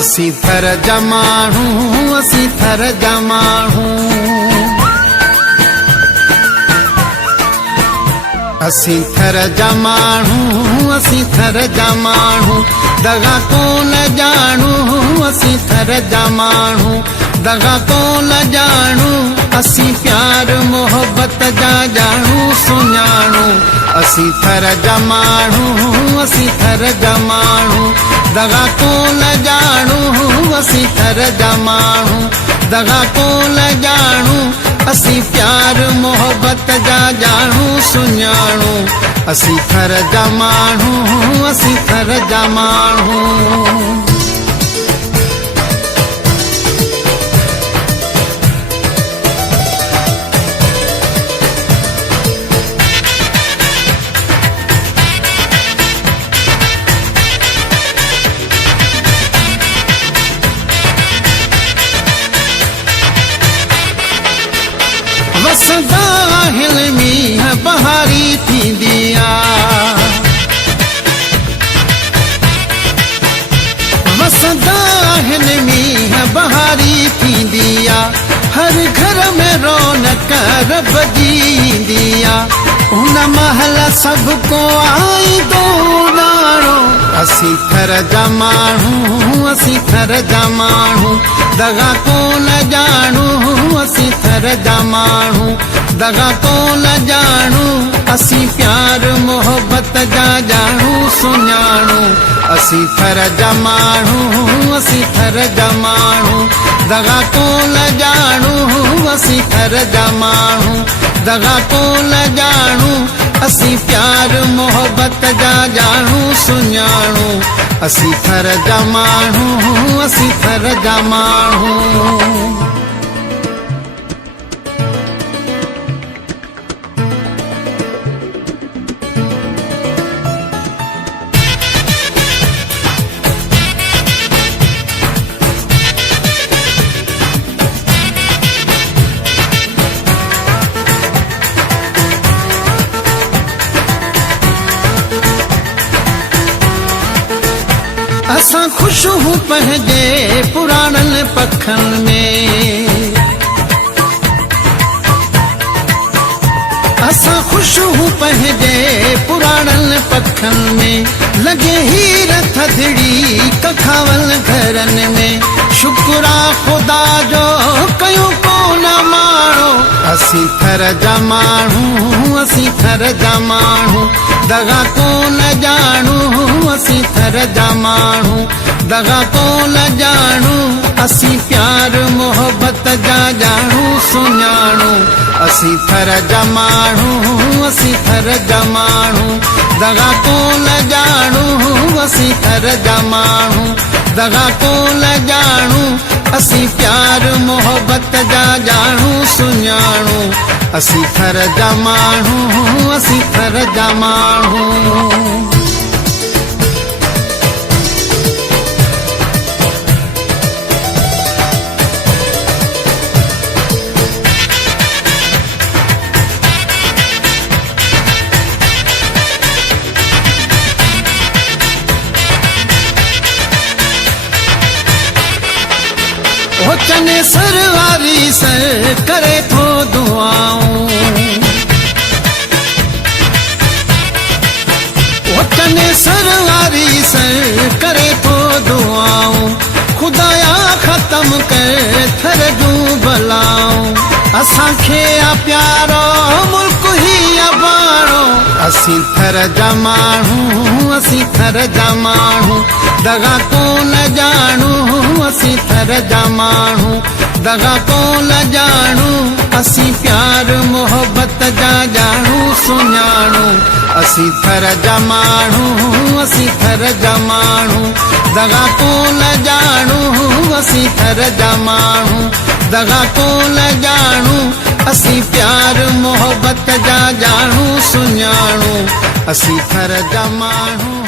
असी थर जा माण्हू असी थर जा माण्हू असी थर जा माण्हू असी थर जा माण्हू दगा कोन ॼाणू असी थर जा माण्हू दगा कोन ॼाणू असी प्यार मोहब्बत जा ॼाणू सुञाणू असी थर जा माण्हू असी थर जा माण्हू दगा कोन ॼाणू असी थर जा माण्हू दगा कोन ॼाणू असी प्यार मोहब्बत जा ॼाणू सुञाणू असी थर जा माण्हू असी थर जा माण्हू वसदा आहिनि मींहं बहारी थींदी आहे वसदा आहिनि मींहं बहारी थींदी आहे हर घर में रौनक रब जी ईंदी आहे उन महल सभु को आईंदो ॼाणो असी थर जा माण्हू असी थर जा माण्हू दगा कोन ॼाणू असी थर जा माण्हू दगा कोन ॼाणू असी प्यार मोहब्बत जा ॼाणू सुञाणू असी थर जा माण्हू असी थर जा माण्हू दगा कोन ॼाणू असी थर जा माण्हू दगा कोन ॼाणू असी प्यार मोहब्बत जा ॼाणू सुञाणू असी थर जा माण्हू असी थर जा माण्हू असां खुश हूं पंहिंजे पुराणनि पखनि में असां खुश हूं पंहिंजे पुराणनि पखनि में लॻे हीर थधिड़ी कखावल घरनि में शुक्रा ख़ुदा जो कयूं कोन माणो असी थर जा माण्हू असी थर जा माण्हू दगा कोन ॼाणू असी थर जा माण्हू दगा कोन ॼाणू असी प्यार मोहब्बत जा ॼाणू सुञाणू असी थर जा माण्हू असी थर जा माण्हू दगा कोन ॼाणू असी थर जा माण्हू दगा कोन ॼाणू असी प्यार मोहब्बत जा ॼाणू सुञाणू असी थर जा माण्हू असी थर जा माण्हू चने सर वारी सर करे थो दुआऊं चने सर वारी सर करे थो दुआऊं खुदाया ख़त्म कर थर जूं बलाऊं असांखे आ प्यारो मुल्क ही अबाणो असी थर जा माण्हू असी थर जा माण्हू दगा कोन ॼाणू असी थर जा माण्हू दगा कोन ॼाणू असी प्यार मोहब्बत जा ॼाणू सुञाणू असी थर जा माण्हू असी थर जा माण्हू दगा कोन ॼाणू असी थर जा माण्हू दगा कोन ॼाणू असी प्यार मोहब्बत जा ॼाणू सुञाणू असी थर जा माण्हू